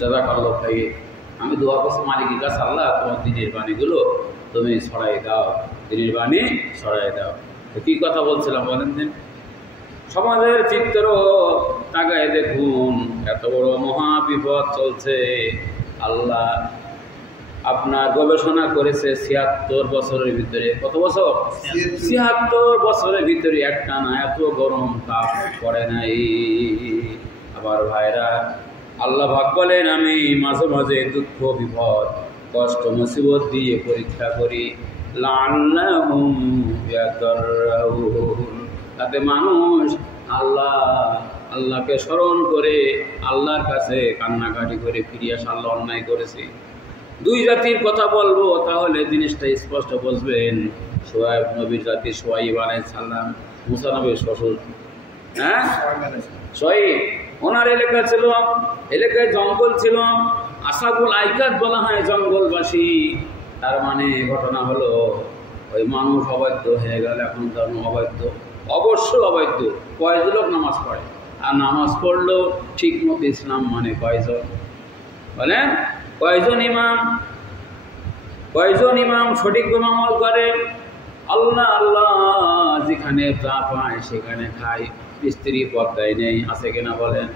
জাযাকাল্লাহু খাইর। আমি দোয়া করছি মালিকের কাছে, আল্লাহ তোমার দিনের বাণীগুলো তুমি ছড়াই দাও, দিনের বাণী ছড়াই দাও। তো কী কথা বলছিলাম বলেন দিন? সমাজের চিত্র তাকায় দেখুন, এত বড় মহা বিপদ চলছে। আল্লাহ আপনার গবেষণা করেছে ৭৬ বছরের ভিতরে, কত বছর? ৭৬ বছরের ভিতরে একটা না এত গরম তাপ পড়ে নাই। আবার ভাইরা, আল্লাহ পাক বলেন আমি মাঝে মাঝে দুঃখ বিপদ কষ্ট মুসিবত দিয়ে পরীক্ষা করি, লাআল্লাহুম ইয়াতাদাররুন, তাতে মানুষ আল্লাহকে স্মরণ করে আল্লাহর কাছে কান্নাকাটি করে ফিরে আসে, আল্লাহ অন্যায় করেছে। দুই জাতির কথা বলবো, তাহলে জিনিসটা স্পষ্ট বুঝবেন। শোয়েব নবীর জাতি শোয়েব আলাইহিস সালাম, মুসা নবীর শ্বশুর, হ্যাঁ শোয়েব, ওনার এলাকা ছিল, এলাকায় জঙ্গল ছিল, আসাবুল আইকাত বলা হয় জঙ্গলবাসী। তার মানে ঘটনা হলো ওই মানুষ অবৈধ হয়ে গেল, এখন ধর্ম অবৈধ, অবশ্যই অবৈধ। কয়জন লোক নামাজ পড়ে, আর নামাজ পড়লেও ঠিক মতো ইসলাম মানে কয়জন বলেন? কয়জন ইমাম, কয়জন ইমাম সঠিকভাবে আমল করে? আল্লাহ আল্লাহ যেখানে যা পায় সেখানে খায়, স্ত্রী পর্দায় নেই, আছে কিনা বলেন?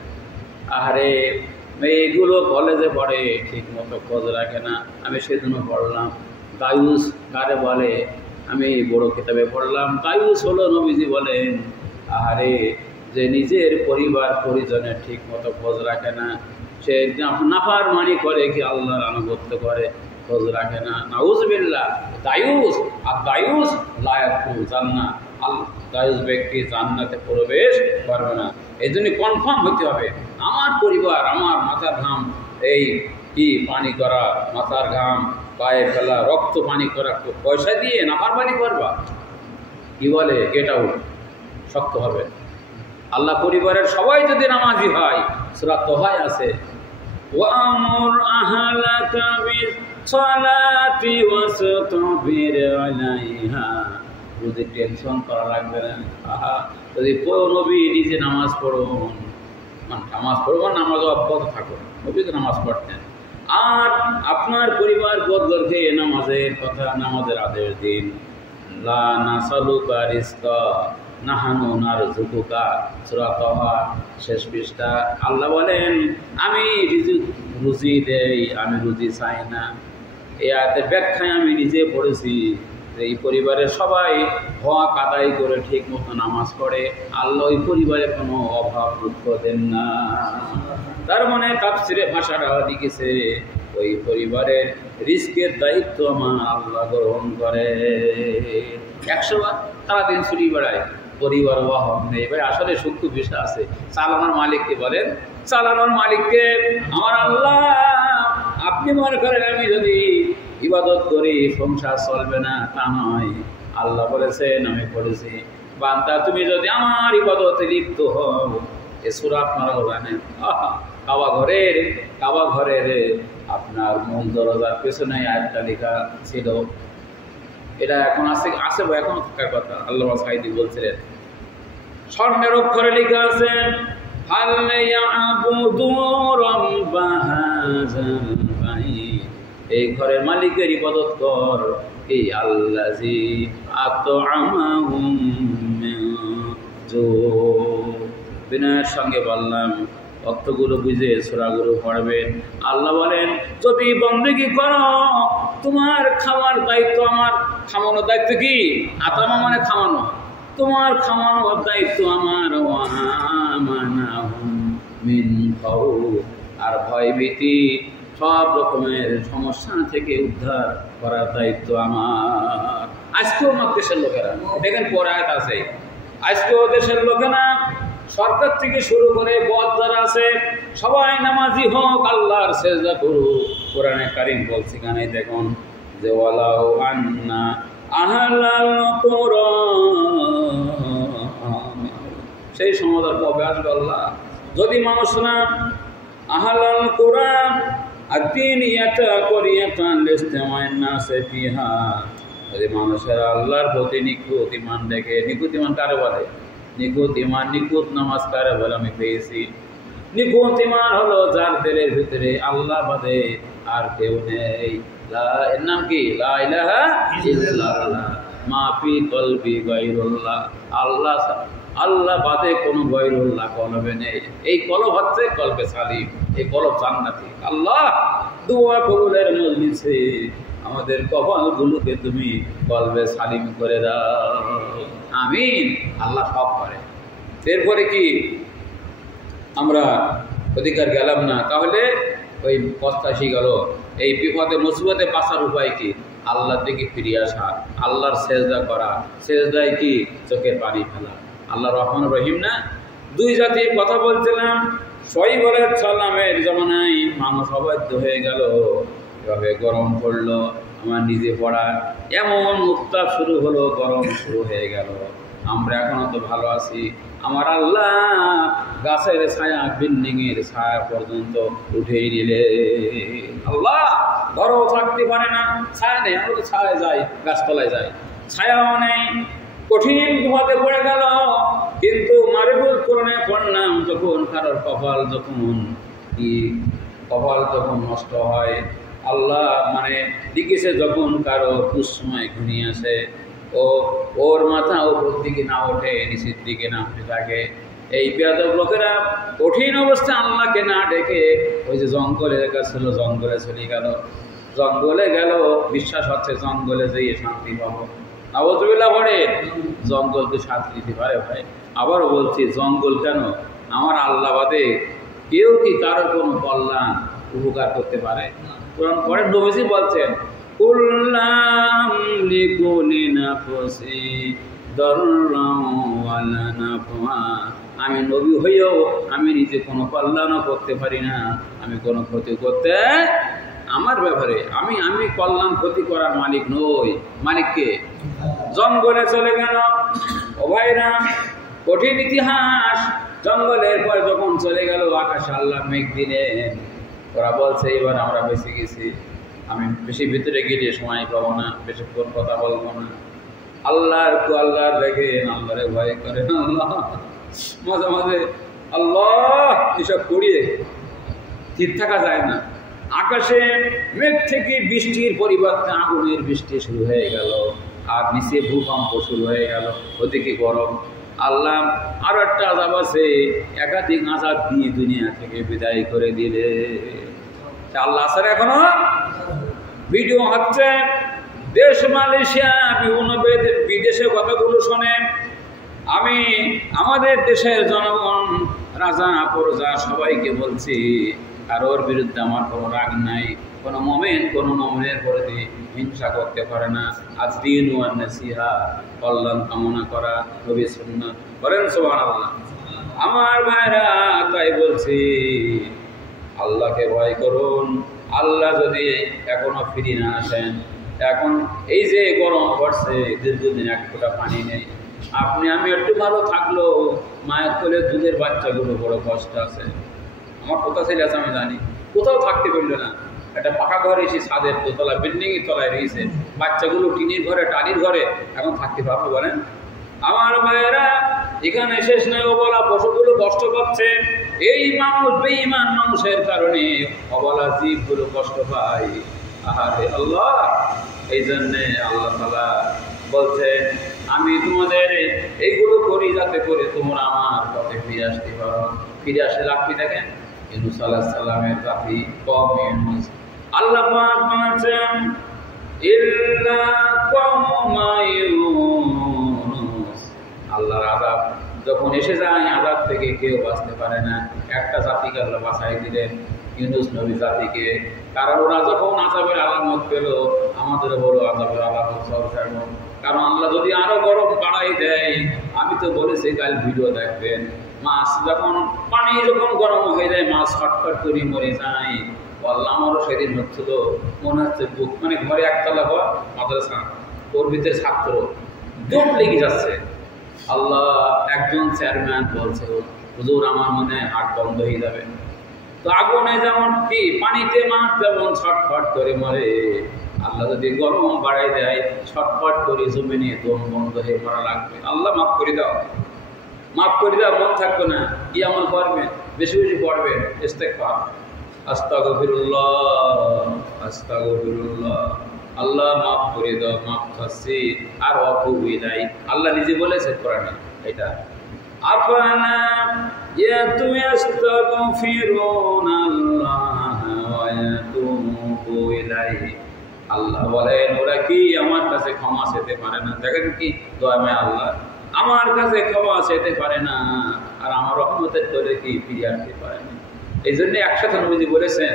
আরে মেয়েগুলো কলেজে পড়ে ঠিক মতো খোঁজ রাখে না। আমি সেদিনও পড়লাম, দায়ুস কারে বলে, আমি বড় কিতাবে পড়লাম, দায়ুস হলো নবীজি বলেন আরে যে নিজের পরিবার পরিজনের ঠিক মতো খোঁজ রাখে না, সে নাফরমানি করে কি আল্লাহর আনুগত্য করে, খোঁজ রাখে না। নাউযুবিল্লাহ। দায়ুস আর দায়ুস লা ইয়াদখুলুল জান্নাহ, দায়ুস ব্যক্তি জান্নাতে প্রবেশ করবে না। এই জন্য কনফার্ম হতে হবে, আমার পরিবার, আমার মাথার ঘাম, এই কি পানি করা, মাথার ঘাম পায়ে ফেলা, রক্ত পানি করা, পয়সা দিয়ে নাফরমানি করবা, কি বলে গেট আউট, শক্ত হবে। আল্লাহ পরিবারের সবাই যদি নামাজি হয়, সূরা তোহায় আছে ওয়ামুর আহলাকা বিসসালাতি ওয়াসতাবির আলাইহা, যদি টেনশন করা লাগবে না। যদি নবী নিজে নামাজ পড়ুন, নামাজ পড়বেন, নামাজ অব্যাহত থাকুন, নবী তো নামাজ পড়তেন। আর আপনার পরিবার বদলকে নামাজের কথা, নামাজের আদেশ দিন। লা নাসালুকা রিজকা নাহানু নারযুকুকা, সূরা তাহা শেষ পৃষ্ঠা। আল্লাহ বলেন আমি রুজি দেই, আমি রুজি চাই না। এই আয়াতের ব্যাখ্যায় আমি নিজে পড়েছি, এই পরিবারের সবাই হক আদায় করে ঠিক মতো নামাজ পড়ে, আল্লাহ ওই পরিবারে কোনো অভাব দুঃখ দেন না। তার মানে তাফসিরে ভাষাটা লিখেছে ওই পরিবারের রিজকের দায়িত্ব আমার আল্লাহ গ্রহণ করে। 100 বার সারাদিন ছুটি বেড়ায়, পরিবার অভাব নেই। ভাই আসলে সত্য বিষয় আছে, চালানোর মালিককে বলেন, চালানোর মালিককে আমার আল্লাহ। আপনি মনে করেন আমি যদি ইবাদত করি সংসার চলবে না, তা নয়। আল্লাহ বলেছেন, আমি পড়েছি, বান্দা তুমি যদি আমার ইবাদতে লিপ্ত হও, এ সূরা আপনারাও জানেন, কাবা ঘরের আপনার মূল দরজার পেছনে আয়াতটা লেখা ছিল। এটা এখন আছে এখনো থাকার কথা। আল্লাহ সাইদি বলছিলেন, স্বর্ণের অক্ষরে লেখা আছে হাল ইয়াবুদু রাব্বা হাযাল বাইত, এই ঘরের মালিকের ইবাদত কর, এই আল্লাযী আত'আমাহুম মিন জু। বিনয়ের সঙ্গে বললাম অর্থগুলো বুঝে সূরাগুলো পড়বেন। আল্লাহ বলেন যদি বন্দেগী করো, তোমার খাওয়ার দায়িত্ব আমার, খাওয়ানোর দায়িত্ব কি? আতামা মানে খাওয়ানো, তোমার খাওয়ানোর দায়িত্ব আমার। ওয়ামানাহুম মিন খাউফ, আর ভয় ভীতি সব রকমের সমস্যা থেকে উদ্ধার করার দায়িত্ব আমার। আজকেও আমার দেশের লোকেরা দেখেন, পরে আয়াত আছে, আজকেও দেশের লোকেরা সরকার থেকে শুরু করে বদ যারা আছে সবাই নামাজি হোক, আল্লাহর সেজদা করুক। কোরআনে কারীম বলছে গানে দেখুন যে ওয়ালাউ আন্না আহলাল কুরআন, সেই সমাধান কবে আসবে আল্লাহ? যদি মানুষরা আহলাল কুরআন আদিনিয়াতা করিয়াতান লিস্তামাইন নাসে ফিহা, যদি মানুষেরা আল্লাহর প্রতি নিখুঁত ঈমান দেখে, নিখুঁত ঈমান কারে বলে? নিখুঁত ঈমান, নিখুঁত নামাজ কারে বলে? আমি পেয়েছি নিখুঁত ঈমান হলো যার দিলের ভিতরে আল্লাহ বাদে আর কেউ নেই। এর নাম কি? লা ইলাহা ইল্লাল্লাহ। মা ফি কলবি গায়রুল্লাহ। আল্লাহ বাদে কোনো গায়রুল্লাহ কলবে নেই। এই কলব হচ্ছে কলবে সালিম, এই কলব জান্নাতি। আল্লাহ দোয়া কবুলের মজলিসে আমাদের কপালগুলোকে তুমি কলবে সালিম করে দাও, আমিন। আল্লাহ সব করে। এরপরে কি আমরা অধিকার গেলাম না, তাহলে ওই পস্তাশি গেল। এই বিপদে মুসিবতে বাঁচার উপায় কি? আল্লাহর দিকে ফিরে আসা, আল্লাহর সেজদা করা। সেজদায় কি? চোখের পানি ফেলা। আল্লাহ রহমান রহিম না? দুই জাতির কথা বলছিলাম। শোয়েব আলাইহিস সালামের জামানায় মানুষ অবাধ্য হয়ে গেল, এভাবে গরম পড়লো, আমার নিজে পড়া এমন উত্তাপ শুরু হলো, গরম শুরু হয়ে গেল। আমরা এখনো তো ভালো আছি। আমার আল্লাহ গাছের ছায়া, বিল্ডিং এর ছায়া পর্যন্ত উঠেই নিলে। আল্লাহ ঘরেও থাকতে পারে না, ছায়া নেই। আমরা তো ছায়া যাই, গাছতলায় যাই, ছায়াও নেই। কঠিন ঘুমাতে পড়ে গেল। কিন্তু মারিফুল কোরআনে পড়লাম, যখন কারোর কপাল যখন নষ্ট হয়, আল্লাহ মানে লিখেছে যখন কারো দুঃসময় ঘনিয়ে আসে, ওর মাথা ওপর দিকে না ওঠে, নিচের দিকে নামতে থাকে। এই বেয়াদব লোকেরা কঠিন অবস্থা আল্লাহকে না ডেকে ওই যে জঙ্গলে ছিল, জঙ্গলে চলে গেল। জঙ্গলে গেল, বিশ্বাস হচ্ছে জঙ্গলে যেয়ে শান্তি পাবো। নাউযুবিল্লাহ পড়ে, জঙ্গলকে শান্তি দিতে পারে ভাই? আবারও বলছি, জঙ্গল কেন? আমার আল্লাহ বাদে কেউ কি কারো কোনো কল্যাণ উপকার করতে পারে? কোরআন পড়েন, নবীজি বলছেন, আমি নবী হইও আমি নিজে কোনো কল্যাণও করতে পারি না, আমি কোনো ক্ষতি করতে আমার ব্যাপারে আমি কল্যাণ ক্ষতি করার মালিক নই। মালিককে? জঙ্গলে চলে গেল। ও ভাইরা, কঠিন ইতিহাস। জঙ্গলের পর যখন চলে গেল, আকাশে আল্লাহ মেঘ দিলেন। ওরা বলছে এবার আমরা বেঁচে গেছি, আমি বেশি ভিতরে গেলে সময় পাবো না, বেশিক্ষণ কথা বলবো না। আল্লাহর দেখেন, আল্লাহরে ভয় করেন। আল্লাহ মাঝে মাঝে আল্লাহ এসব করিয়ে স্থির থাকা যায় না। আকাশে মেঘ থেকে বৃষ্টির পরিবর্তে আগুনের বৃষ্টি শুরু হয়ে গেল, আর নিচে ভূকম্প শুরু হয়ে গেল, ওদিকে গরম। আল্লাহ আরো একটা আযাব আছে, একাধিক আযাব দিয়ে দুনিয়া থেকে বিদায় করে দিলে। আল্লাহ স্যার এখনো ভিডিও হচ্ছে, দেশ মালয়েশিয়া বিভিন্ন বিদেশে কথাগুলো শোনে। আমি আমাদের দেশের জনগণ, রাজা প্রজা সবাইকে বলছি, কারোর বিরুদ্ধে আমার কোনো রাগ নাই। কোনো মোমেনের প্রতি হিংসা করতে পারে না। আজ দিন ওয়ান নাসিহা, কল্যাণ কামনা করা, নবী সুন্নাত করেন। সুবহানাল্লাহ। আমার ভাইরা, তাই বলছি, আল্লাহকে ভয় করুন। আল্লাহ যদি এখনো ফিরে না আসেন, এখন এই যে গরম পড়ছে, দীর্ঘদিন এক ফোঁটা পানি নেই। আমি একটু ভালো থাকলো, মায়ের কোলে দুধের বাচ্চাগুলো বড় কষ্ট আছে। আমার কোথা ছেলে আছে আমি জানি, কোথাও থাকতে পারলো না। একটা পাকা ঘরে এসে ছাদের দোতলা বিল্ডিংয়ের তলায় রয়েছে, বাচ্চাগুলো টিনের ঘরে, টালির ঘরে, এখন থাকতে পারবো বলেন? আমার ভাইয়েরা, এখানে শেষ নয়, অবলা পশুগুলো কষ্ট পাচ্ছে। এই মানুষ, বেঈমান মানুষের কারণে অবলা জীবগুলো কষ্ট পায়। আহারে আল্লাহ, এই জন্যে আল্লাহ তাআলা বলছেন, আমি তোমাদের এইগুলো করি যাতে করে তোমরা আমার পথে ফিরে আসতে পারো। ফিরে আসে লাভটি দেখেন, ইউনূস আলাইহিস সালামের জাতি কওম ইউনূস। আল্লাহ পাক বলেছেন, ইল্লা কওমা ইউনূস। আল্লাহর আযাব যখন এসে যায়, আযাব থেকে কেউ বাঁচতে পারে না। একটা জাতিকে আল্লাহ বাঁচাই দিলেন, ইউনূস নবী জাতিকে। কারণ ওরা যখন আযাবের আলামত পেল, আমাদের বড় আযাবের আলামত সরকার। কারণ আল্লাহ যদি আরো গরম বাড়াই দেয়, আমি তো বলেছি কাল ভিডিও দেখবেন, মাছ যখন পানি যখন গরম হয়ে যায়, মাছ ছটফট করে মরে যায়। আল্লাহ আমারও সেদিন হচ্ছিল, মনে হচ্ছে বুক, মানে ঘরে একতলা ঘর, মাদ্রাসা, ওর ভিতরে ছাত্র দম লেগে যাচ্ছে। আল্লাহ একজন চেয়ারম্যান বলছে, হুজুর আমার মনে হয় হাট বন্ধ হয়ে যাবে। তো আগুনে যেমন কি পানিতে মাছ যেমন ছটফট করে মরে, আল্লাহ যদি গরম বাড়াই দেয়, ছটফট করে জমিনে দম বন্ধ হয়ে মরা লাগবে। আল্লাহ মাফ করে দাও। মাফ করে দেওয়া মন থাকতো না, কি আমল করবেন? বেশি বেশি পড়বেন ইস্তেগফার, আস্তাগফিরুল্লাহ আস্তাগফিরুল্লাহ, আল্লাহ মাফ করে দাও, মাফ চাচ্ছি, আর অতুবু ইলাইহি, আল্লাহ নিজে বলেছেন কোরআনে এটা। আফালা ইয়াস্তাগফিরুনাল্লাহ ওয়া ইয়াতুবু ইলাইহি, আল্লাহ বলেন ওরা কি আমার কাছে ক্ষমা চেতে পারে না? দেখেন কি দয়াময় আল্লাহ, আমার কাছে ক্ষমা চেতে পারে না, আর আমার রহমতের করে কি ফিরে আসতে পারে না। এই জন্য একসাথে নবীজি বলেছেন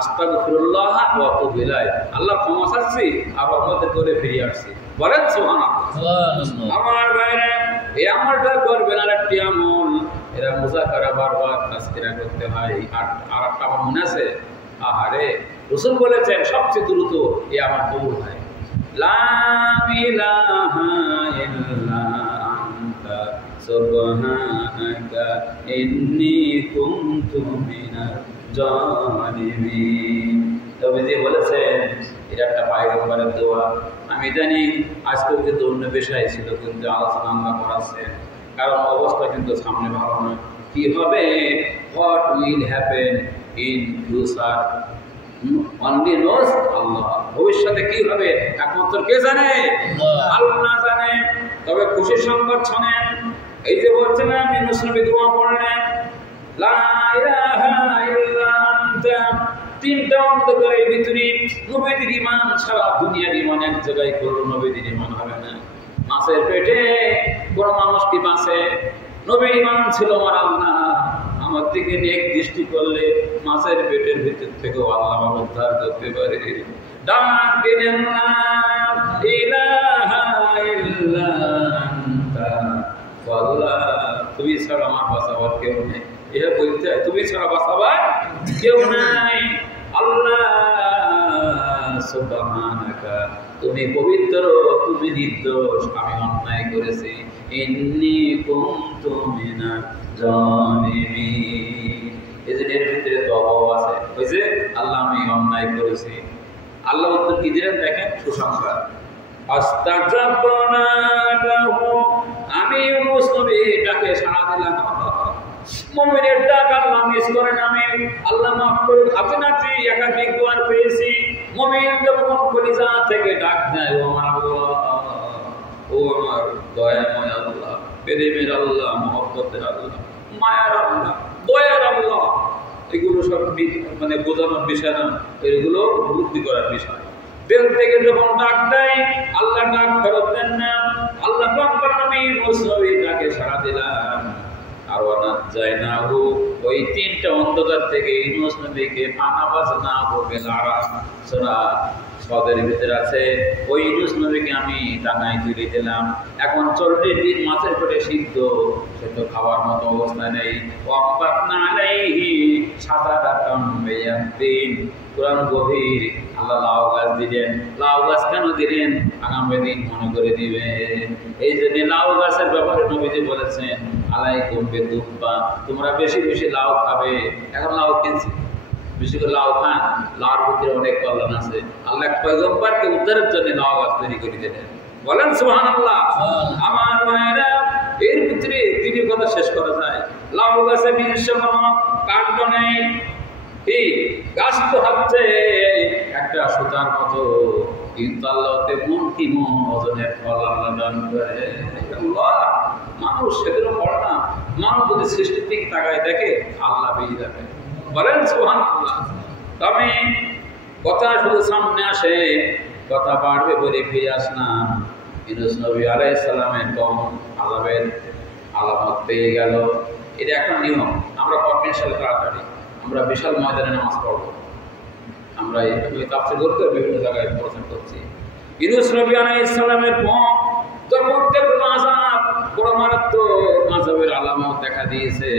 আস্তাগফিরুল্লাহ ওয়া আতুবু ইলাইহি, আল্লাহ ক্ষমা চাচ্ছি আর রহমতের করে ফিরে আসছি। বলেন সুবহানাল্লাহ। আমার ভাইরা, এই আমলটা করবেন, আর একটি আমল, এরা মুযাকারা বারবার তাজকিরা করতে হয়। আর একটা আমল মনে আছে? আহারে, রাসূল বলেছেন সবচেয়ে দ্রুত এই আমল কবুল হয়, লা ইলাহা ইল্লা আনতা সুবহানাকা ইন্নী কুনতু মিনাজ জালিমিন। তবে যে বলেছেন এটা একটা পয়গম্বরের দোয়া। আমি জানি আজকে কিন্তু অন্য বিষয় ছিল, কিন্তু আলোচনা আমরা করাচ্ছে, কারণ অবস্থা কিন্তু সামনে ভালো না। কি হবে, what will happen in future only knows Allah. ভবিষ্যতে কি হবে একমাত্র কে জানে? আল্লাহ জানে। তবে খুশির সংবাদ শোনেন, এই যে বলছেন আমি মুসলিম দোয়া পড়লেন, লা ইলাহা ইল্লা আনতা, তিনটা অন্ধকারের ভিতরে নবীদের ঈমান সারা দুনিয়ার ঈমান এক জায়গায় করলো, নবীদের ঈমান হবে না। মাছের পেটে কোন মানুষ কি বাঁচে? নবীর ঈমান ছিল আমার আল্লাহ আমার দিকে নেক দৃষ্টি করলে মাছের পেটের ভিতর থেকে আল্লাহ উদ্ধার করতে পারে। ডাক দিলেন না ইলাহা ইল্লা আনতা, আল্লাহ তুমি ছাড়া আমার বাঁচাবার কেউ নেই। এটা বলতে তুমি ছাড়া বাঁচাবার কেউ নাই। আল্লাহ সুবহানাকা, তুমি পবিত্র, তুমি নির্দোষ, আমি অন্যায় করেছি। ইন্নী কুনতু মিনাজ জালিমিন। এই যে এর ভিতরে তওবা আছে, ওই যে আল্লাহ আমি অন্যায় করেছি। আল্লাহ উত্তর কি দিলেন দেখেন, সুসংবাদ, আস্তাগফারনা লাহু, আমি ইউনূস নবীটাকে সাড়া দিলাম। মুমিনের ডাক আল্লাহ মিস করেন, আমি আল্লাহ মাফ করুন, হাতে নাচি একাধিক দুয়ার পেয়েছি। মুমিন যখন কলিজা থেকে ডাক দেয়, ও আমার আল্লাহ, ও আমার দয়াময় আল্লাহ, প্রেমের আল্লাহ, মহব্বতের আল্লাহ, মায়ার আল্লাহ, দয়ার আল্লাহ, এগুলো সব মানে বোঝানোর বিষয় না, এগুলো বুদ্ধি করার বিষয়। দিল থেকে যখন ডাক দেয়, আল্লাহ ডাক ফেরত দেন না। আল্লাহ পাক বলেন আমি ইউনূস নবীটাকে সাড়া দিলাম, আর যায় না ওই তিনটা অন্ধকার থেকে ইউনূস নবীকে পানাবাজ না হবে লারা সূরা সদের ভিতরে আছে। ওই ইউনূস নবীকে আমি ডাঙায় তুলে দিলাম। এখন 40 দিন মাছের পেটে সিদ্ধ, সে তো খাওয়ার মতো অবস্থা নেই। ওয়াক্তানা আলাইহি শাজারাতাম বিয়াতিন, কোরআন গভীর। আল্লাহ লাউ গাছ দিলেন। লাউ গাছ কেন দিলেন? আগামী দিন মনে করে দিবেন। এই জন্য লাউ গাছের ব্যাপারে নবীজি বলেছেন আলাইকুম বিদুব্বা, তোমরা বেশি বেশি লাউ খাবে। এখন লাউ কিনছি, বেশি করে লাউ খান, লাউর ভিতরে অনেক কল্যাণ আছে। আল্লাহ পয়গম্বরকে উদ্ধারের জন্য লাউ গাছ তৈরি করে দিলেন। বলেন সুবহানাল্লাহ। আমার মায়েরা, এর ভিতরে তিনি কথা শেষ করা যায়। লাউ গাছে নিজস্ব কোনো কাণ্ড নেই, এই গাছ তো হচ্ছে একটা সুতার মতো, কিন্তু আল্লাহতে মন কি মন ওজনের ফল আল্লাহ দান করে। মানুষ সেগুলো পড়ে না, মানুষ যদি সৃষ্টির দিকে তাকায় দেখে আল্লাহ পেয়ে যাবে। বলেন সুবহানাল্লাহ। তবে কথা শুধু সামনে আসে, কথা বাড়বে বলে ফিরে আসলাম। ইউনূস নবী আলাইহিস সালামের কওম আযাবের আলামত পেয়ে গেল। এটা এখন নিয়ম, আমরা পড়বেন তাড়াতাড়ি, আমরা বিশাল ময়দানে নামাজ পড়বো। আমরা এই তাফসীর করতে বিভিন্ন জায়গায় প্রচার করছি। ইউনূস নবী আলাইহিস সালামের কওম যখন দেখল আযাব, বড় মারাত্মক আযাবের আলামত দেখা দিয়েছে,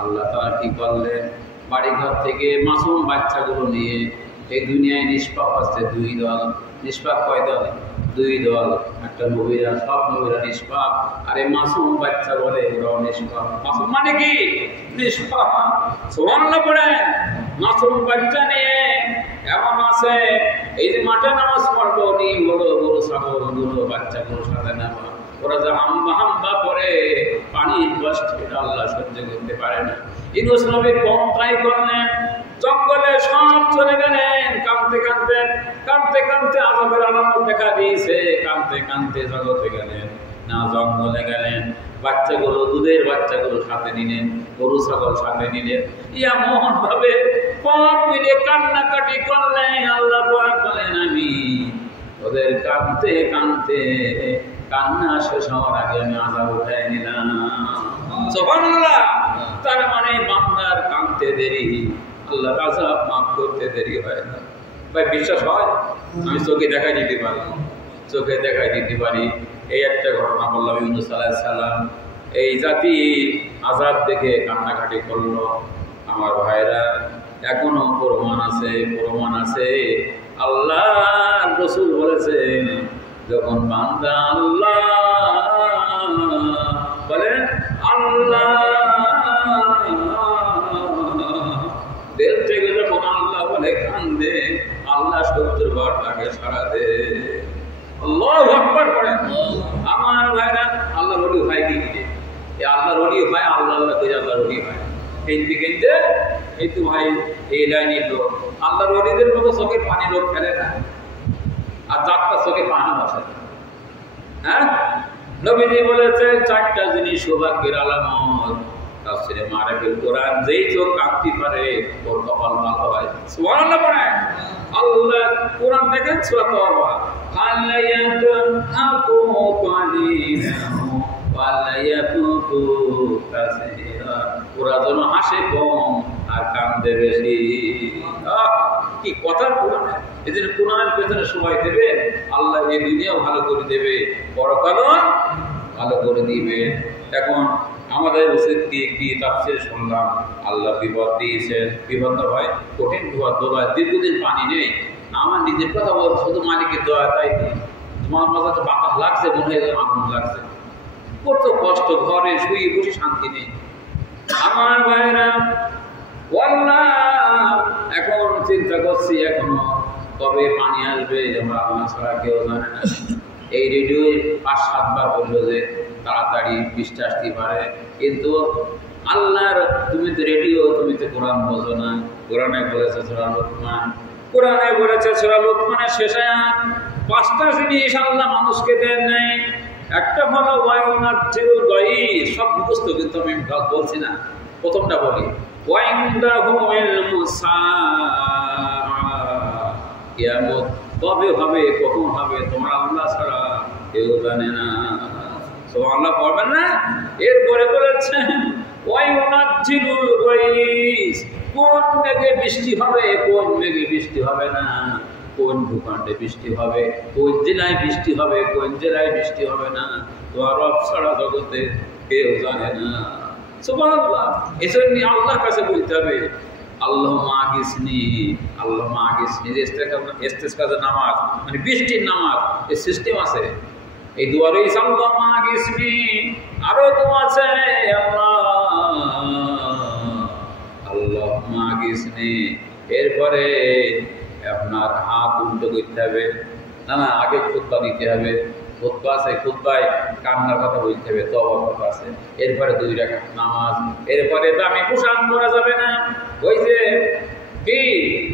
আল্লাহ তাআলা কি করলেন? বাড়িঘর থেকে মাসুম বাচ্চাগুলো নিয়ে এই দুনিয়ায় নিষ্পাপ আছে 2 দল। নিষ্পাপ কয় দল? 2 দল। একটা নবীরা, সব নবীরা নিষ্পাপ, আর এই মাসুম বাচ্চা বলে ওরাও নিষ্পাপ। মাসুম মানে কি? নিষ্পাপ। সুবহানাল্লাহ পড়েন। মাসুম বাচ্চা নিয়ে এমন আছে, এই যে মাঠে নামাজ পড়বো নি, বড় বড় ছাগল গুলো বাচ্চাগুলো সাথে নেওয়া, ওরা যে হাম্বা হাম্বা করে পানির কষ্ট, এটা আল্লাহ সহ্য করতে পারে না। ইউনূস নবী পন্থাই করলেন, জঙ্গলে সব চলে গেলেন, কাঁদতে কাঁদতে কাঁদতে কাঁদতে আযাবের আলামত দেখা দিয়েছে, কাঁদতে কাঁদতে জগতে গেলেন না, জঙ্গলে গেলেন। বাচ্চাগুলো, দুধের বাচ্চাগুলো সাথে নিলেন, গরু ছাগল সাথে নিলেন, এমন ভাবে সব মিলে কান্নাকাটি করলেন। আল্লাহ বলেন, আমি ওদের কাঁদতে কাঁদতে কান্না শেষ হওয়ার আগে আমি আযাব উঠায় নিলাম। সুবহানাল্লাহ। তার মানে বান্দার কাঁদতে দেরি, আল্লাহ আযাব মাফ করতে দেরি হয় না। ভাই বিশ্বাস হয়? আমি চোখে দেখাই দিতে পারি, চোখে দেখাই দিতে পারি। এই একটা ঘটনা বললাম, ইউনূস আলাইহিস সালাম এই জাতি আযাব দেখে কান্নাকাটি করলো। আমার ভাইরা, এখনো প্রমাণ আছে, প্রমাণ আছে। আল্লাহ রাসূল বলেছেন, যখন বান্দা আল্লাহ বলেন আল্লাহ দিল থেকে যখন আল্লাহ বলে কান্দে, আল্লাহ ৭০ বার তাকে সাড়া দে। আল্লাহু আকবার করেন। আমার ভাইরা, আল্লাহ রলি হয় কি কি? আল্লাহ রলি হয়, আল্লাহ আল্লাহ করে আল্লাহ রলি হয়। এই দিকে এই তো ভাই, এই লাইনে লোক আল্লাহ রলিদের মতো চোখের পানি লোক ফেলে না, আর চারটা চোখে পানি বসে। হ্যাঁ, নবীজি বলেছে ৪টা জিনিস সৌভাগ্যের আলামত। তাফসীরে মারিফুল কোরআন, যেই চোখ কাঁদতে পারে ওর কপাল ভালো হয়। সুবহানাল্লাহ পড়েন। আল্লাহ কোরআন দেখেন সূরা তাওবা, আল্লায়াতুন হাকু কালিনাহু ওয়ালায়াতুকু কাসীরা। ওরা যেন হাসে কম আর কান্দে বেশি। কি কথার কোরআন! এজন্য কোরআনের পেছনে সময় দেবে, আল্লাহ এই দুনিয়াও ভালো করে দেবে, পরকালও ভালো করে দিবে। এখন আমাদের উচিত কি তাফসীর শুনলাম, আল্লাহ বিপদ দিয়েছেন, বিপদ হয় কঠিন বিপদ, দোলায় দীর্ঘদিন পানি নেই। আমার নিজের কথা বল, শুধু মালিকের দোয়া, তাই তোমার মাথা তো বাতাস লাগছে, মনে হয় আগুন লাগছে, কত কষ্ট, ঘরে শুয়ে বসে শান্তি নেই। আমার ভাইরা, এখন চিন্তা করছি এখনো কবে পানি আসবে, আমরা আল্লাহ ছাড়া কেউ জানে না। এই রেডিও ৫-৭ বার বললো যে তাড়াতাড়ি বৃষ্টি আসতে পারে, কিন্তু আল্লাহর, তুমি তো রেডিও, তুমি তো কোরআন বোঝো না। কোরআনে বলেছে সূরা লুকমান, কোরআনে বলেছে সূরা লুকমানের শেষ আয়াত, ৫টা জিনিস আল্লাহ মানুষকে দেন নাই। একটা হলো ওয়ায়ুনাজ্জিলুল গায়স, সব মুখস্থ, কিন্তু আমি বলছি না, প্রথমটা বলি, ওয়াইনদাহু ইলমুস সাআ, কিয়ামত কবে হবে, কখন হবে, তোমার আল্লাহ ছাড়া কেউ জানে না। সুবহানাল্লাহ পড়বেন না? এরপরে বলেছেন ওয়ায়ুনাজ্জিলুল গায়স, কোন মেঘে বৃষ্টি হবে, কোন মেঘে বৃষ্টি হবে না, কোন ভূখণ্ডে বৃষ্টি হবে, কোন জেলায় বৃষ্টি হবে, কোন জেলায় বৃষ্টি হবে না, তোমার রব ছাড়া জগতে কেউ জানে না। সুবহানাল্লাহ। এজন্য আল্লাহর কাছে বলতে হবে, আল্লাহুম্মা আগিসনি, আল্লাহুম্মা আগিসনি। ইস্তিসকার নামাজ মানে বৃষ্টির নামাজ, এই সিস্টেম আছে, এই দুয়ারে আল্লাহুম্মা আগিসনি। আরো তো আছে, আল্লাহুম্মা আগিসনি। এরপরে আপনার হাত উল্টো করতে হবে, না আগে খুতবা দিতে হবে, খুতবা আছে, খুতবায় কান্নার কথা বলতে হবে, তওবার কথা আছে। এরপরে 2 রাকাত নামাজ, এরপরে দামি পোশাক পরা যাবে না। ওই যে কি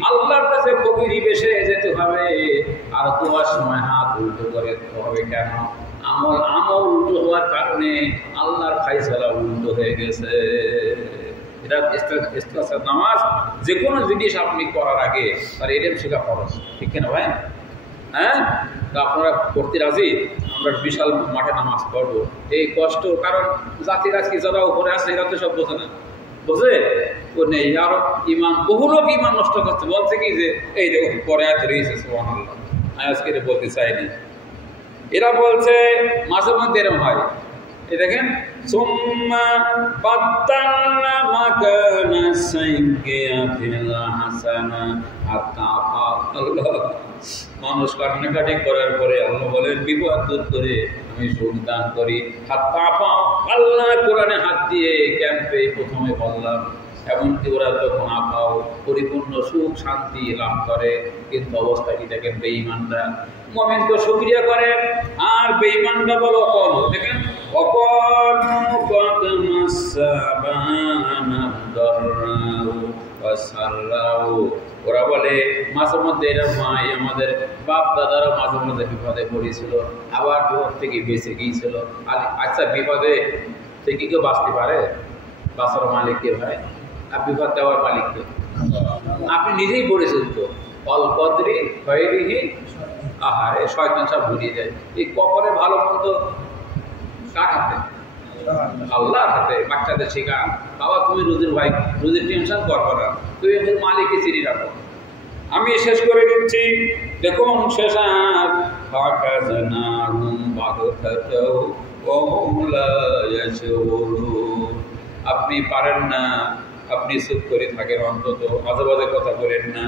আল্লাহর কাছে ফকিরি বেশে যেতে হবে, আর তোমার সময় হাত উল্টো করে হবে কেন? আমল উল্টো হওয়ার কারণে আল্লাহর ফায়সালা উল্টো হয়ে গেছে। এটা ইস্তিসকার নামাজ, যে কোনো জিনিস আপনি করার আগে তার ইলম শেখা ফরজ, ঠিক কিনা ভাই? হ্যাঁ, আপনারা করতে রাজি? আমরা বিশাল মাঠে নামাজ পড়বো, এই কষ্ট, কারণ জাতির আজকে যারা উপরে আছে এরা তো সব বোঝে না, বোঝে ও নেই। আরো ইমান, বহু লোক ইমান নষ্ট করছে, বলছে কি যে এই দেখো পরে আয়াত রয়েছে, সুবহানাল্লাহ, আমি আজকে এটা বলতে চাইনি। এরা বলছে মাঝে মধ্যে এরকম হয়, এই দেখেন, সুম্মা বাদদালনা মাকানা সাইয়্যাতিল হাসানা হাত্তা আল্লাহ। মানুষ কান্নাকাটি করার পরে আল্লাহ বলেন বিপদ দূর করে আমি সুখ দান করি। হাত্তা আল্লাহ কোরআনে হাত দিয়ে ক্যাম্পে প্রথমে বললাম এমনকি ওরা যখন আপাও পরিপূর্ণ সুখ শান্তি লাভ করে, কিন্তু অবস্থা কি দেখেন বেঈমানরা। মুমিন তো শুকরিয়া করে, আর বেঈমানরা বলো কল দেখেন অকলু কদ মাসাবানা দাররাউ ওয়াসাররাউ। ওরা বলে মাঝে মধ্যে এরা মাই আমাদের বাপ দাদারা মাঝে মধ্যে বিপদে পড়েছিল, আবার বিপদ থেকে বেঁচে গিয়েছিল। আচ্ছা বিপদে থেকে কেউ বাঁচতে পারে? বাঁচার মালিক কে ভাই? আর বিপদ দেওয়ার মালিক কে? আপনি নিজেই বলেছেন তো অল কদরি খয়রিহি। আহারে শয়তান সব ভুলিয়ে যায়। এই কবরে ভালো মন্দ কার হাতে? আল্লাহর হাতে। বাচ্চাদের শেখান বাবা তুমি রুজির ভাই, রুজির টেনশন করবো না, তুমি মালিককে চিনি রাখো। আমি শেষ করে দিচ্ছি, দেখুন শেষ আপনি পারেন না, আপনি চুপ করে থাকেন, অন্তত মাঝে মাঝে কথা বলেন না।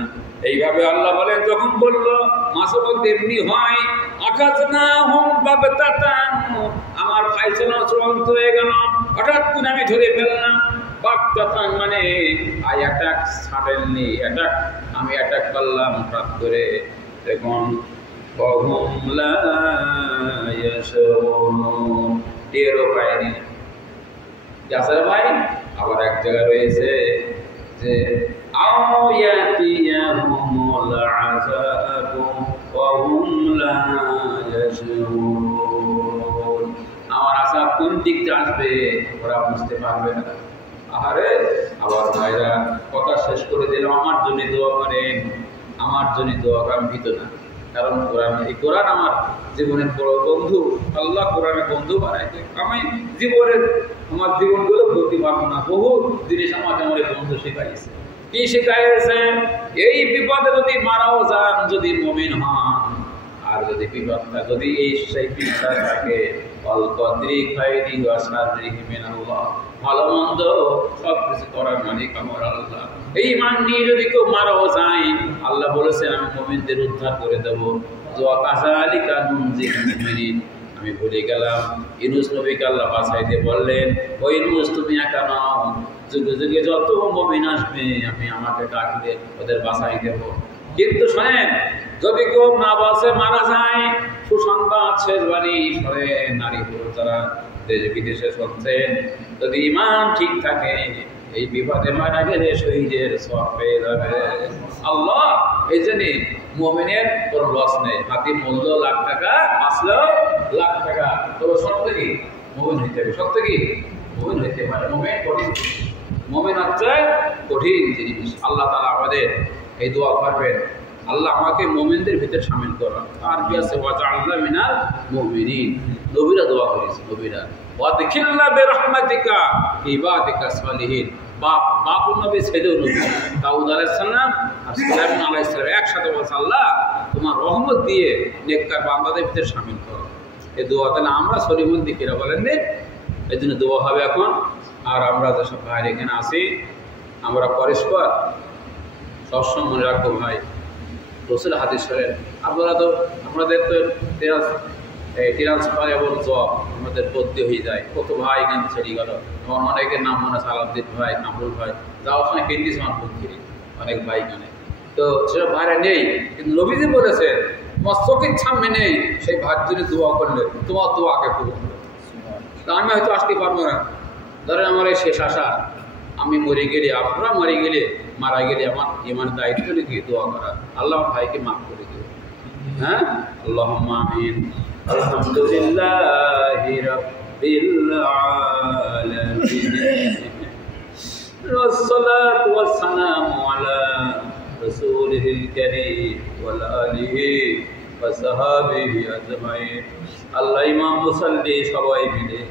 এইভাবে আল্লাহ বলেন যখন বললো মাঝে মধ্যে এমনি হয়, আমার ফাইসলা চূড়ান্ত হয়ে গেল, হঠাৎ করে আমি ধরে ফেললাম। বাগদাতান মানে আই অ্যাটাক, সাডেনলি অ্যাটাক, আমি অ্যাটাক করলাম হঠাৎ করে। দেখুন টেরও পায়নি। যাসার ভাই আবার এক জায়গায় রয়েছে যে আমার আশা কোন দিক আসবে ওরা বুঝতে পারবে না। আহারে আবার ভাইরা কথা শেষ করে দিলাম, আমার জন্য দোয়া করেন, আমার জন্য দোয়া করেন। আমি ভীত না, কারণ কোরআন, এই কোরআন আমার জীবনের বড় বন্ধু। আল্লাহ কোরআনের বন্ধু বানাইতে। আমি জীবনের আমার জীবনগুলো বলতে পারবো না, বহু জিনিস আমাকে আমার বন্ধু শেখাইছে। কি শেখাইছেন? এই বিপদে যদি মারাও যান, যদি মুমিন হন, আর যদি বিপদটা যদি এই সেই বিশ্বাস থাকে ভালো মন্দ সব কিছু করার মালিক আমার আল্লাহ। এই মান নিয়ে যদি কেউ মারাও যায়, আল্লাহ বলেছেন আমি মুমিনদের উদ্ধার করে দেবো। আমি ভুলে গেলাম ইউনূস নবীকে আল্লাহ বাঁচাইতে বললেন, ও ইউনূস তুমি একা নাও, যুগে যুগে যত মুমিন আসবে আমি আমাকে ডাকলে ওদের বাঁচাই দেব। কিন্তু শোনেন, যদি কেউ না বাঁচে মারা যায়, সুসংবাদ শেষ বাণী শোনেন নারী পুরুষ যারা দেশ বিদেশে শুনছেন, যদি ঈমান ঠিক থাকে এই বিপদে মারা গেলে শহীদের সওয়াব পেয়ে যাবে। আল্লাহ এই জন্য মুমিনের কোনো লস নেই। হাতির মূল্য লাখ টাকা, বাঁচলেও লাখ টাকা। তবে সত্য কি মুমিন হইতে হবে, সত্য কি মুমিন হইতে পারে। মুমিন কঠিন, মুমিন হচ্ছে কঠিন জিনিস। আল্লাহ তাআলা আমাদের এই দোয়া করবেন, আল্লাহ আমাকে মুমিনদের ভিতরে শামিল করা। আর কি আছে ওয়াজআলনা মিনাল মুমিনিন। নবীরা দোয়া করেছে, নবীরা ওয়াদখিলনা বিরহমাতিকা ইবাদিকা সালিহিন। বাপ নবী ছেলেও নবী দাউদ আলাইহিস সালাম আর সুলাইমান আলাইহিস সালাম একসাথে বলছে আল্লাহ তোমার রহমত দিয়ে নেককার বান্দাদের ভিতরে শামিল করো। এই দোয়া তাহলে আমরা সলিমুল দিকেরা বলেন নে, এই জন্য দোয়া হবে এখন। আর আমরা যেসব ভাই এখানে আছি, আমরা পরস্পর সবসময় মনে রাখবো ভাই রসুল হাদিস শরীফ। আপনারা তো আমাদের তো ট্রান্সফার এবং জব আমাদের বদলি হয়ে যায়। কত ভাই এখানে ছেড়ে গেল। আমার অনেকের নাম মনে আছে, আলাউদ্দিন ভাই, কামরুল ভাই, যাওয়ার সময় কেন্দ্রীয় সমান পক্ষী অনেক ভাই এখানে। তো সেসব ভাইরা নেই, কিন্তু নবীজি বলেছে তোমার চোখের সামনে নেই, সেই ভাইয়ের জন্য দোয়া করলে তোমার দোয়া আগে পূরণ হবে। তা আমি হয়তো আসতে পারবো না, ধরেন আমার এই শেষ আশা, আমি মরে গেলে, আপনারা মরে গেলে, মারা গেলে আমার ইমানের দায়িত্ব লিখে দোয়া করা, আল্লাহ ভাইকে মাফ করে দিও। হ্যাঁ, আল্লাহুম্মা আমিন। আলহামদুলিল্লাহি রাব্বিল আলামিন ওয়াসসালাতু ওয়াসসালামু আলা রাসূলিল কারীম ওয়া আলিহি ওয়া সাহাবিহি আজমাইন। আল্লাহ ইমাম মুসাল্লি সবাই মিলে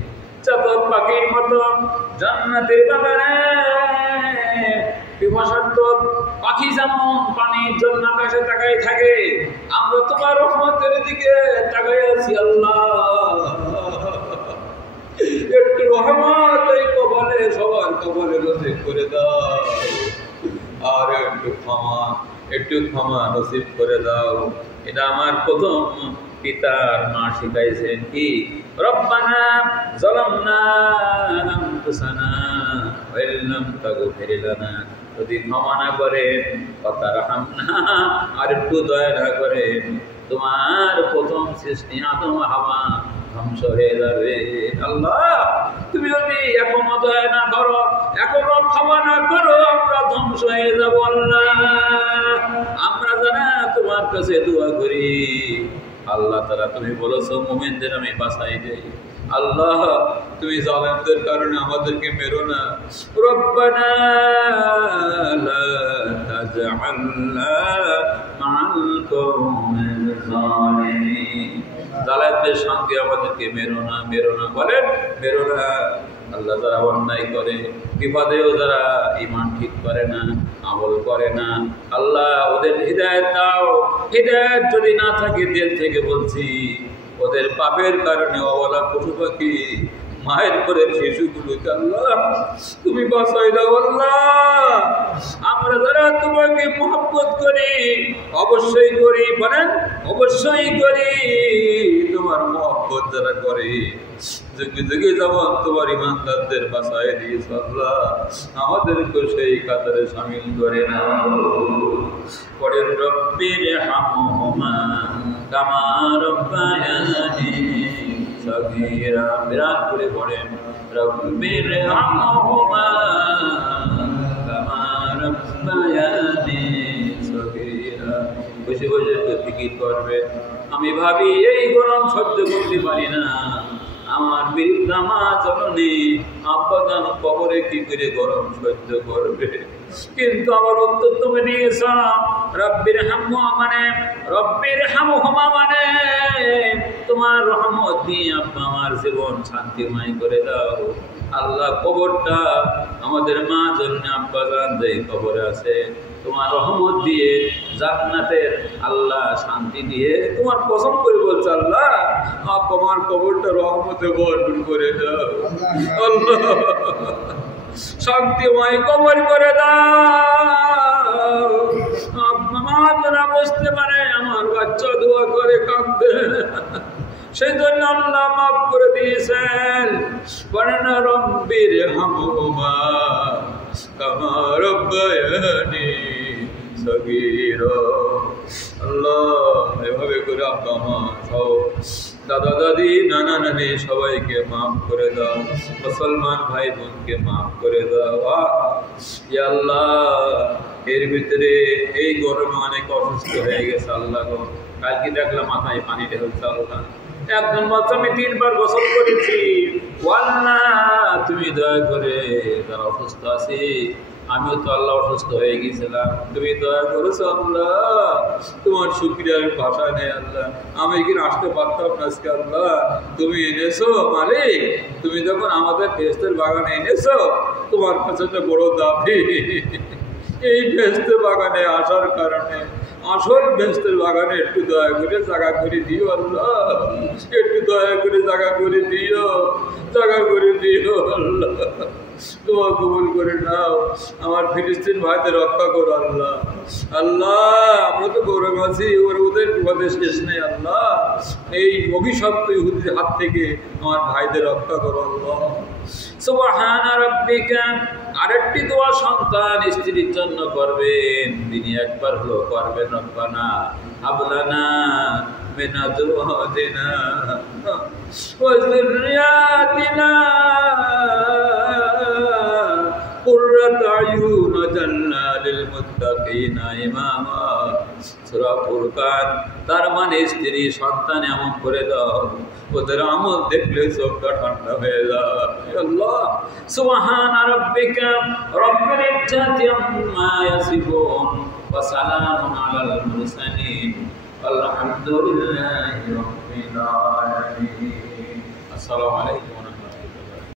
চাতক পাখির মতো জান্নাতের বাগানে পিপাসার্থ পাখি যেমন পানির জন্য আকাশে তাকাই থাকে, আমরা তোমার রহমতের দিকে তাকাই আছি। আল্লাহ একটু রহমত এই কবলে, সবার কবলে নসিব করে দাও, আর একটু ক্ষমা নসিব করে দাও। এটা আমার প্রথম পিতার মা শিখাইছেন কি, রব্বানা যালামনা আনফুসানা ওয়াইল্লাম তাগফির লানা, যদি ক্ষমা না করেন, ফাতারহামনা, আর একটু দয়া না করেন, তোমার প্রথম সৃষ্টি আদম হাওয়া ধ্বংস হয়ে যাবে। আল্লাহ, তুমি যদি এখনো দয়া না করো, এখনো ক্ষমা না করো, আমরা ধ্বংস হয়ে যাবো। আল্লাহ, আমরা যারা তোমার কাছে দোয়া করি, আল্লাহ তাআলা তুমি বলেছো মুমিনদের আমি বাঁচাই দেই। আল্লাহ, তুমি জালেমদের কারণে আমাদেরকে মেরো না। রব্বানা লা তাজআলনা মা'আল কওমিল যালিমিন, জালেমদের সঙ্গে আমাদেরকে মেরো না, মেরো না বলেন, মেরো না। আল্লাহ, যারা অন্যায় করে, বিপদেও যারা ঈমান ঠিক করে না, আমল করে না, আল্লাহ ওদের হিদায়াত দাও। হিদায়াত যদি না থাকে, দিল থেকে বলছি, ওদের পাপের কারণে অবলা পশু পাখি, মায়ের করে শিশুগুলোকে আল্লাহ তুমি বাঁচাই দাও। আল্লাহ, আমরা যারা তোমাকে মহব্বত করি, অবশ্যই করি, বলেন অবশ্যই করি, তোমার মহব্বত যারা করে, যুগে যুগে যেমন তোমার ইমানদারদের বাঁচাই দিয়েছ, আল্লাহ আমাদেরকে সেই কাতারে শামিল করে না। পরের রব্বির হামহুমা কামা রব্বায়ানি সগীরা, বিরাট করে পড়েন, রব্বির হামহুমা কামা রব্বায়ানি সগীরা। বসে বসে ফিকির করবে, আমি ভাবি এই গরম সহ্য করতে পারি না, আমার বৃদ্ধা মা জননী আব্বাজান কবরে কি করে গরম সহ্য করবে, কিন্তু আমার উত্তর তুমি দিয়েছ, রব্বির হামহুমা মানে, রব্বির হামহুমা মানে তোমার রহমত দিয়ে আব্বা আমার জীবন শান্তিময় করে দাও। আল্লাহ, কবরটা আমাদের মা জননী আব্বাজান যে কবরে আছে, তোমার রহমত দিয়ে জান্নাতের আল্লাহ শান্তি দিয়ে তোমার পছন্দ করে বলছে, আল্লাহ তোমার কবরটা রহমতে ভরপুর করে দাও। আল্লাহ, শান্তিময় কবর করে দাও। মা যেন বুঝতে পারে আমার বাচ্চা দোয়া করে কাঁদবে, সেই জন্য আল্লাহ মাফ করে দিয়েছেন। বলেন রব্বির হামহুমা কামা রব্বায়ানি সগীরা। আল্লাহ, এভাবে করে আব্বা মা সব, দাদা দাদি, নানা নানি সবাইকে মাফ করে দাও, মুসলমান ভাই বোনকে মাফ করে দাও। ইয়া আল্লাহ, এর ভিতরে এই গরমে অনেক অসুস্থ হয়ে গেছে। আল্লাহ গো, কালকে দেখলাম মাথায় পানি ঢেলছে। আল্লাহ, একজন বাচ্চা আমি 3 বার গোসল করেছি। আল্লাহ, তুমি দয়া করে যারা অসুস্থ আছে, আমিও তো আল্লাহ অসুস্থ হয়ে গিয়েছিলাম, তুমি দয়া করেছো। আল্লাহ, তোমার শুকরিয়ার ভাষা নেই। আল্লাহ, আমি কি আসতে পারতাম না আজকে। আল্লাহ, তুমি এনেছো মালিক, তুমি যখন আমাদের বেহেশতের বাগানে এনেছো, তোমার কাছে তো বড় দাবি। এই বেহেশতের বাগানে আসার কারণে, আসল বেহেশতের বাগানে একটু দয়া করে জায়গা করে দিও। আল্লাহ, একটু দয়া করে জায়গা করে দিও, জায়গা করে দিও। আল্লাহ, দোয়া কবুল করে নাও, আমার ফিলিস্তিন ভাইদের রক্ষা করো। আল্লাহ, আল্লাহ আমরা তো গৌরব আছি, ওদের বিপদের শেষ নেই। আল্লাহ, এই অভিশপ্ত ইহুদির হাত থেকে আমার ভাইদের রক্ষা করো। আল্লাহ, সুবহান রাব্বিকা। আরেকটি দোয়া সন্তান স্ত্রীর জন্য করবেন, তিনি একবার হলো করবেন, রব্বানা হাবলানা মিন আজওয়াজিনা ওয়া যুররিয়াতিনা কুররাতা আয়ুন ওয়াজআলনা লিল মুত্তাকিনা ইমামা। সূরা ফুরকান। তার মানে স্ত্রী সন্তান এমন করে দাও, ওদের আমল দেখলে চোখটা ঠান্ডা হয়ে যায়। আল্লাহ, সুবহান রাব্বিকা রব্বিল ইজ্জাতি আম্মা ইয়াসিফুন ওয়া সালামুন আলাল মুরসালিন আলহামদুলিল্লাহি রাব্বিল আলামিন। আসসালামু আলাইকুম।